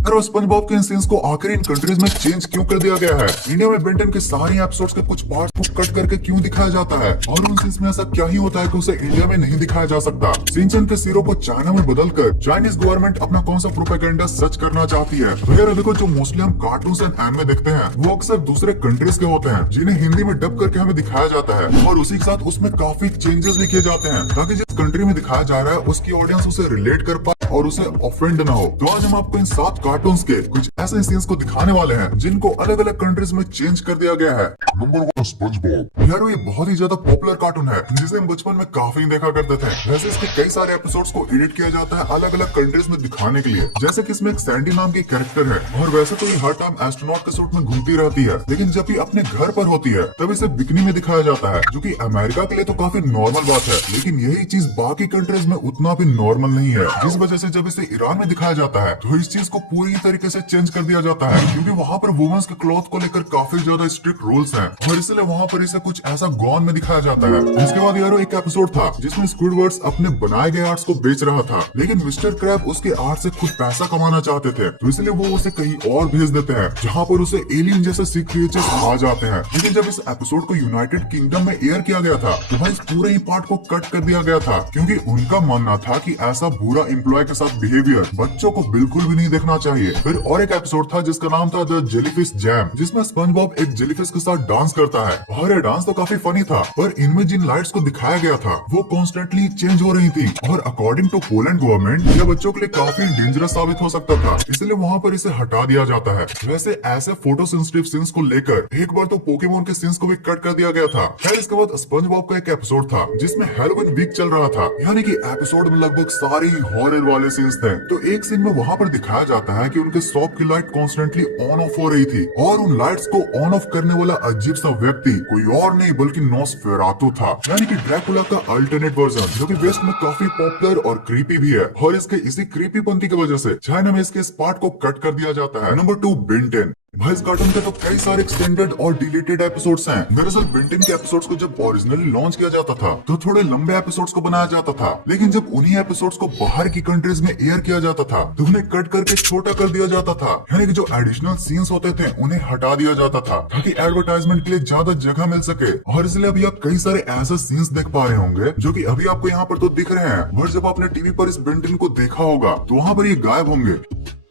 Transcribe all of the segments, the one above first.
और स्पंजबॉब के इन सीन्स को आखिर इन कंट्रीज में चेंज क्यों कर दिया गया है? इंडिया में बेंटन के सारे एपिसोड्स के कुछ पार्ट्स को कट करके क्यों दिखाया जाता है? और उन सीन्स में ऐसा क्या ही होता है कि उसे इंडिया में नहीं दिखाया जा सकता? सिंचन के सिरों को चाइना में बदलकर चाइनीज गवर्नमेंट अपना कौन सा प्रोपेगेंडा सच करना चाहती है? तो यार देखो, जो मोस्टली हम कार्टून्स एंड एनिमे देखते हैं वो अक्सर दूसरे कंट्रीज के होते हैं जिन्हें हिंदी में डब करके हमें दिखाया जाता है, और उसी के साथ उसमें काफी चेंजेस भी किए जाते हैं ताकि जिस कंट्री में दिखाया जा रहा है उसकी ऑडियंस उसे रिलेट कर पाए और उसे ऑफेंड ना हो। तो आज हम आपको इन 7 कार्टून्स के कुछ ऐसे सीन्स को दिखाने वाले हैं जिनको अलग अलग कंट्रीज में चेंज कर दिया गया है। Number 1, SpongeBob. यार ये बहुत ही ज्यादा पॉपुलर कार्टून है जिसे हम बचपन में काफी देखा करते थे। वैसे इसके कई सारे एपिसोड्स को एडिट किया जाता है अलग अलग कंट्रीज में दिखाने के लिए, जैसे कि इसमें एक सैंडी नाम की कैरेक्टर है, और वैसे तो ये हर टाइम एस्ट्रोनॉट के सूट में घूमती रहती है, लेकिन जब ये अपने घर पर होती है तब इसे बिकनी में दिखाया जाता है, जो कि अमेरिका के लिए तो काफी नॉर्मल बात है, लेकिन यही चीज बाकी कंट्रीज में उतना भी नॉर्मल नहीं है, जिस वजह से जब इसे ईरान में दिखाया जाता है तो इस चीज को पूरी तरीके से चेंज कर दिया जाता है, क्योंकि वहाँ पर वुमेन्स के क्लॉथ को लेकर काफी ज्यादा स्ट्रिक्ट रूल्स हैं, और इसलिए वहाँ पर इसे कुछ ऐसा गॉन में दिखाया जाता है। इसके बाद यारो एक एपिसोड था जिसमें स्क्विडवर्ड्स अपने बनाए गए आर्ट्स को बेच रहा था, लेकिन मिस्टर क्रैब उसके आर्ट से खुद पैसा कमाना चाहते थे, तो इसलिए वो उसे कहीं और भेज देते हैं जहाँ पर उसे एलियन जैसे सी क्रिएचर्स आ जाते हैं। लेकिन जब इस एपिसोड को यूनाइटेड किंगडम में एयर किया गया था तो भाई इस पूरे ही पार्ट को कट कर दिया गया था, क्योंकि उनका मानना था कि ऐसा बुरा एम्प्लॉय के साथ बिहेवियर बच्चों को बिल्कुल भी नहीं देखना चाहिए। फिर और एक एपिसोड था जिसका नाम था द जेलीफिश जैम, जिसमें स्पंजबॉब एक जेलीफिश के साथ डांस करता है, और ये डांस तो काफी फनी था, पर इनमें जिन लाइट्स को दिखाया गया था वो कॉन्स्टेंटली चेंज हो रही थी, और अकॉर्डिंग टू पोलैंड गवर्नमेंट यह बच्चों के लिए काफी डेंजरस साबित हो सकता था, इसलिए वहाँ पर इसे हटा दिया जाता है। वैसे ऐसे फोटो सेंसिटिव सीन्स को लेकर एक बार तो पोकेमोन के सीन्स को भी कट कर दिया गया था। खैर इसके बाद स्पंजबॉब का एक एपिसोड था जिसमें हैलोवीन वीक चल रहा था, यानी कि एपिसोड में लगभग सारे ही हॉरर वाले सीन्स थे। तो एक सीन में वहाँ पर दिखाया जाता है कि उनके शॉप की लाइट कॉन्स्टेंटली ऑन ऑफ हो रही थी, और उन लाइट्स को ऑन ऑफ करने वाला अजीब सा व्यक्ति कोई और नहीं बल्कि नॉसफेरातु था, यानी कि ड्रैकुला का अल्टरनेट वर्जन, जो कि वेस्ट में काफी पॉपुलर और क्रीपी भी है, और इसके इसी क्रीपीपंती की वजह से चाइना में इसके इस पार्ट को कट कर दिया जाता है। Number 2, Ben 10। भाई इस कार्टून के तो कई सारे एक्सटेंडेड और डिलीटेड एपिसोड्स हैं। दरअसल बेन 10 के एपिसोड्स को जब ओरिजिनली लॉन्च किया जाता था तो थोड़े लंबे एपिसोड्स को बनाया जाता था, लेकिन जब उन्हीं एपिसोड्स को बाहर की कंट्रीज में एयर किया जाता था तो उन्हें कट करके छोटा कर दिया जाता था, यानी कि जो एडिशनल सीन्स होते थे उन्हें हटा दिया जाता था ताकि एडवर्टाइजमेंट के लिए ज्यादा जगह मिल सके। और इसलिए अभी आप कई सारे ऐसे सीन्स देख पा रहे होंगे जो कि अभी आपको यहाँ पर तो दिख रहे हैं, बट जब आपने टीवी पर इस बेन 10 को देखा होगा तो वहाँ पर ये गायब होंगे।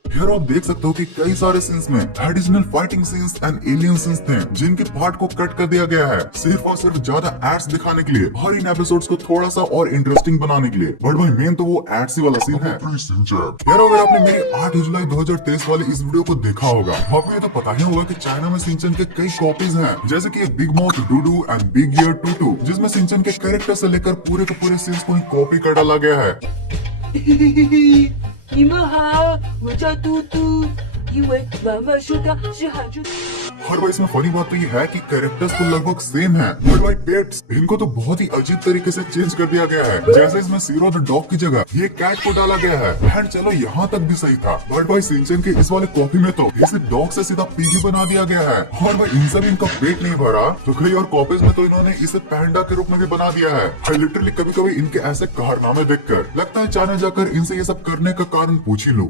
फिर आप देख सकते हो कि कई सारे सीन्स में additional fighting scenes and alien scenes थे जिनके पार्ट को कट कर दिया गया है सिर्फ और सिर्फ ज्यादा एड्स दिखाने के लिए और इन एपिसोड्स को थोड़ा सा और इंटरेस्टिंग बनाने के लिए। बट भाई मेन तो वो एड्स ही वाला सीन है। यार अगर आपने मेरी 8 जुलाई 2023 वाली इस वीडियो को देखा होगा तो आपको ये तो पता ही होगा कि चाइना में सिंचन के कई कॉपीज हैं, जैसे कि big mouth Dudu and big ear Tutu, जिसमें सिंचन के कैरेक्टर से लेकर पूरे के पूरे सीन्स को कॉपी कर डाला गया है। 你们好，我叫嘟嘟，因为妈妈说她是喊出。 और भाई इसमें फनी बात तो ये है कि कैरेक्टर्स तो लगभग सेम है, बट भाई पेट्स इनको तो बहुत ही अजीब तरीके से चेंज कर दिया गया है। जैसे इसमें सीरो द डॉग की जगह ये कैट को डाला गया है, एंड चलो यहाँ तक भी सही था, बट भाई सिंचन के इस वाले कॉपी में तो इसे डॉग से सीधा पिगी बना दिया गया है, और भाई इनसे भी इनका पेट नहीं भरा तो कई और कॉपीज में तो इन्होंने इसे पैंडा के रूप में भी बना दिया है। लिटरली कभी कभी इनके ऐसे कारनामे देखकर लगता है चाइना जाकर इनसे ये सब करने का कारण पूछ ही लूं।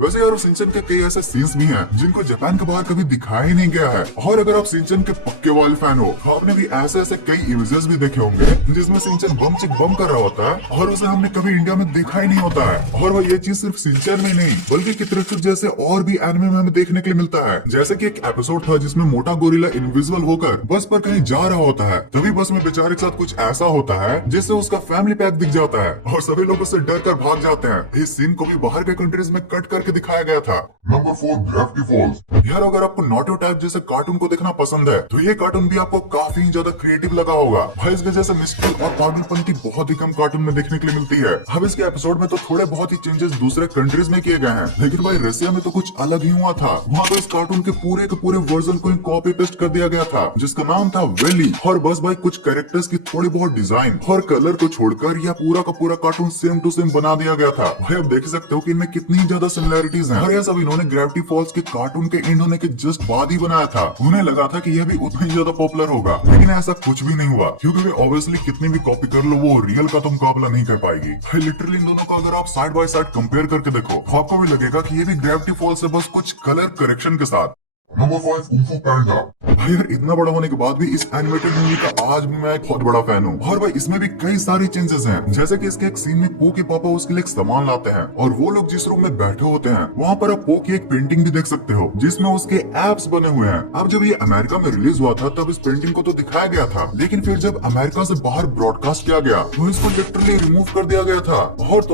वैसे यार सिंचन के कई ऐसे सीन्स भी हैं जिनको जापान के बाहर कभी दिखाया ही नहीं गया है, और अगर आप सिंचन के पक्के वाले फैन हो तो आपने भी ऐसे ऐसे कई इमेजेस भी देखे होंगे जिसमें सिंचन बम चिक बम कर रहा होता है और उसे हमने कभी इंडिया में देखा ही नहीं होता है। और वह ये चीज सिर्फ सिंचन में नहीं बल्कि कितरेचुक जैसे और भी एनिमे में हमें देखने के लिए मिलता है। जैसे कि एक एपिसोड था जिसमें मोटा गोरिल्ला इनविजिबल होकर बस पर कहीं जा रहा होता है, तभी बस में बेचारे के साथ कुछ ऐसा होता है जिससे उसका फैमिली पैक दिख जाता है और सभी लोग उससे डर कर भाग जाते हैं। इस सीन को भी बाहर के कंट्रीज में कट करके दिखाया गया था। Number 4, gravity falls. यार अगर आपको नॉटो टाइप जैसे कार्टून को देखना पसंद है तो ये कार्टून भी आपको काफी ज्यादा क्रिएटिव लगा होगा। भाई इसके जैसे मिस्ट्री और पागलपंती बहुत ही कम कार्टून में देखने के लिए मिलती है। अब इसके एपिसोड में तो थोड़े बहुत ही चेंजेस दूसरे कंट्रीज में किए गए हैं, लेकिन भाई रसिया में तो कुछ अलग ही हुआ था। वहाँ तो इस कार्टून के पूरे वर्जन को कॉपी पेस्ट कर दिया गया था जिसका नाम था वेली, और बस भाई कुछ कैरेक्टर्स की थोड़ी बहुत डिजाइन और कलर को छोड़कर यह पूरा का पूरा कार्टून सेम टू सेम बना दिया गया था। भाई आप देख सकते हो कि इनमें कितनी ज्यादा सिमिलैरिटीज हैं। और यह सब इन्होंने ग्रेविटी फॉल्स के कार्टून के एंड होने के जस्ट बाद ही बनाया था। उन्हें लगा था कि यह भी उतना ही ज्यादा पॉपुलर होगा, लेकिन ऐसा कुछ भी नहीं हुआ, क्योंकि वे ऑब्वियसली कितनी भी कॉपी कर लो वो रियल का तो मुकाबला नहीं कर पाएगी। लिटरली इन दोनों को अगर आप साइड बाय साइड कंपेयर करके देखो तो आपको भी लगेगा कि ये भी ग्रेविटी फॉल्स है, बस कुछ कलर करेक्शन के साथ। नंबर 5 कुंग फू पांडा। भाई यार इतना बड़ा होने के बाद भी इस एनिमेटेड मूवी का आज भी मैं एक बहुत बड़ा फैन हूँ। और भाई इसमें भी कई सारी चेंजेस हैं, जैसे कि इसके एक सीन में पो के पापा उसके लिए एक सामान लाते हैं और वो लोग जिस रूम में बैठे होते हैं वहाँ पर आप पो की एक पेंटिंग भी देख सकते हो जिसमें उसके एप्स बने हुए हैं। अब जब ये अमेरिका में रिलीज हुआ था तब इस पेंटिंग को तो दिखाया गया था, लेकिन फिर जब अमेरिका से बाहर ब्रॉडकास्ट किया गया तो इसको लिटरली रिमूव कर दिया गया था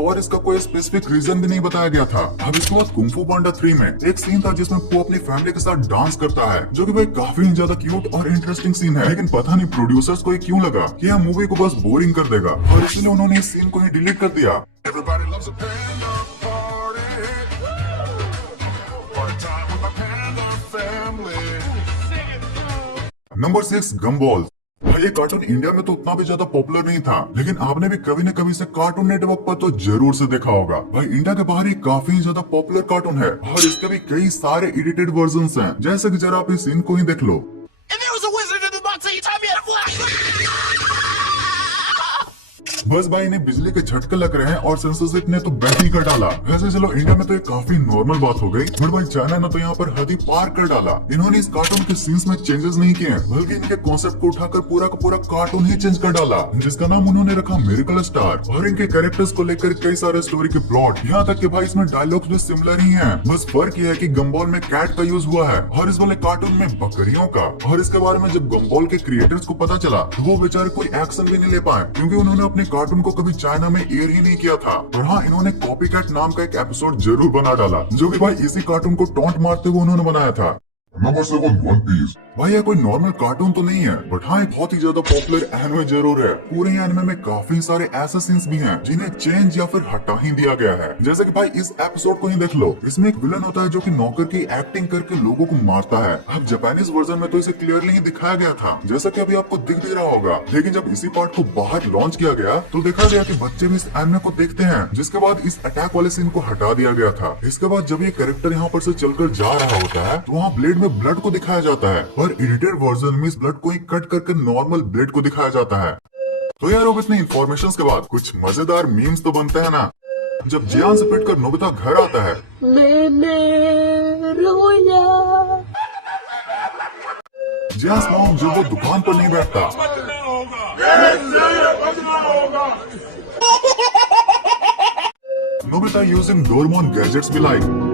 और इसका कोई स्पेसिफिक रीजन भी नहीं बताया गया था। अब इसके बाद कुंग फू पांडा 3 में एक सीन था जिसमें पो अपनी फैमिली के साथ डांस करता है, जो कि भाई काफी ज्यादा क्यूट और इंटरेस्टिंग सीन है। लेकिन पता नहीं प्रोड्यूसर्स को ये क्यों लगा कि यह मूवी को बस बोरिंग कर देगा और इसलिए उन्होंने इस सीन को ही डिलीट कर दिया। नंबर 6 गम्बॉल्स। भाई ये कार्टून इंडिया में तो उतना भी ज्यादा पॉपुलर नहीं था, लेकिन आपने भी कभी न कभी से कार्टून नेटवर्क पर तो जरूर से देखा होगा। भाई इंडिया के बाहर ही काफी ज्यादा पॉपुलर कार्टून है और इसके भी कई सारे एडिटेड वर्जन्स हैं, जैसे कि जरा आप इस सीन को ही देख लो। बस भाई इन्हें बिजली के झटके लग रहे हैं और सेंसरशिप ने तो बैन ही कर डाला। वैसे चलो इंडिया में तो ये काफी नॉर्मल बात हो गई, बट भाई चाइना ने तो यहाँ पर हद ही पार कर डाला। इन्होंने इस कार्टून के सीन्स में चेंजेस नहीं किए, बल्कि इनके कॉन्सेप्ट को उठाकर पूरा का पूरा कार्टून ही चेंज कर डाला, जिसका नाम उन्होंने रखा मिरेकल स्टार। और इनके कैरेक्टर्स को लेकर कई सारे स्टोरी के प्लॉट, यहाँ तक कि भाई इसमें डायलॉग्स भी सिमिलर ही हैं। बस फर्क यह है कि गम्बॉल में कैट का यूज हुआ है और इस वाले कार्टून में बकरियों का। और इसके बारे में जब गम्बॉल के क्रिएटर्स को पता चला तो वो बेचारे कोई एक्शन भी नहीं ले पाए, क्योंकि उन्होंने अपने कार्टून को कभी चाइना में एयर ही नहीं किया था। और हाँ, इन्होंने कॉपीकैट नाम का एक एपिसोड जरूर बना डाला, जो कि भाई इसी कार्टून को टॉन्ट मारते हुए उन्होंने बनाया था। Number 7 one piece. भाई यह कोई नॉर्मल कार्टून तो नहीं है, बट हाँ एक बहुत ही ज्यादा पॉपुलर एनिमे जरूर है। पूरे एनिमे में काफी सारे ऐसे सीन्स भी हैं जिन्हें चेंज या फिर हटा ही दिया गया है, जैसे कि भाई इस एपिसोड को ही देख लो। इसमें एक विलन होता है जो कि नौकर की एक्टिंग करके लोगों को मारता है। अब जापानीज वर्जन में तो इसे क्लियरली ही दिखाया गया था, जैसा कि अभी आपको दिख भी रहा होगा। लेकिन जब इसी पार्ट को बाहर लॉन्च किया गया तो देखा गया कि बच्चे भी इस एनिमे को देखते हैं, जिसके बाद इस अटैक वाले सीन को हटा दिया गया था। इसके बाद जब ये कैरेक्टर यहाँ पर से चलकर जा रहा होता है तो वहाँ ब्लेड में ब्लड को दिखाया जाता है, और एडिटेड वर्जन में इस ब्लड को ही कट करके नॉर्मल ब्लेड को दिखाया जाता है। तो यार अब इतनी इन्फॉर्मेशन के बाद कुछ मजेदार मीम्स तो बनते हैं ना। जब जियान से पिटकर नोबिता घर आता है, जियान मॉम जब वो दुकान पर नहीं बैठता, नोबिता यूजिंग डोरेमोन गैजेट्स भी लाइक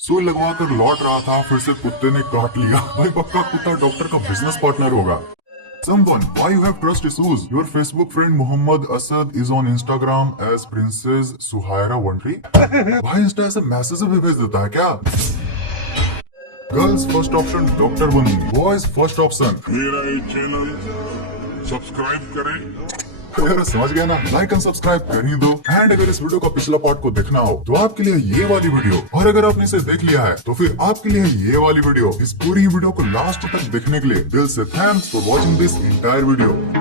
सुई लगवाकर लौट रहा था, फिर से कुत्ते ने काट लिया। भाई पक्का कुत्ता डॉक्टर का बिजनेस पार्टनर होगा। Someone, why you have trust issues? Your Facebook friend Muhammad Asad is on Instagram as Princess Suhaira Wandry. भाई इंस्टा ऐसे मैसेज भी भेज देता है क्या? गर्ल्स फर्स्ट ऑप्शन डॉक्टर बनेंगी, बॉयज फर्स्ट ऑप्शन मेरा ये चैनल सब्सक्राइब करें। अगर समझ गया ना, लाइक एंड सब्सक्राइब कर ही दो। एंड अगर इस वीडियो का पिछला पार्ट को देखना हो तो आपके लिए ये वाली वीडियो, और अगर आपने इसे देख लिया है तो फिर आपके लिए ये वाली वीडियो। इस पूरी वीडियो को लास्ट तक देखने के लिए दिल से thanks for watching this entire video.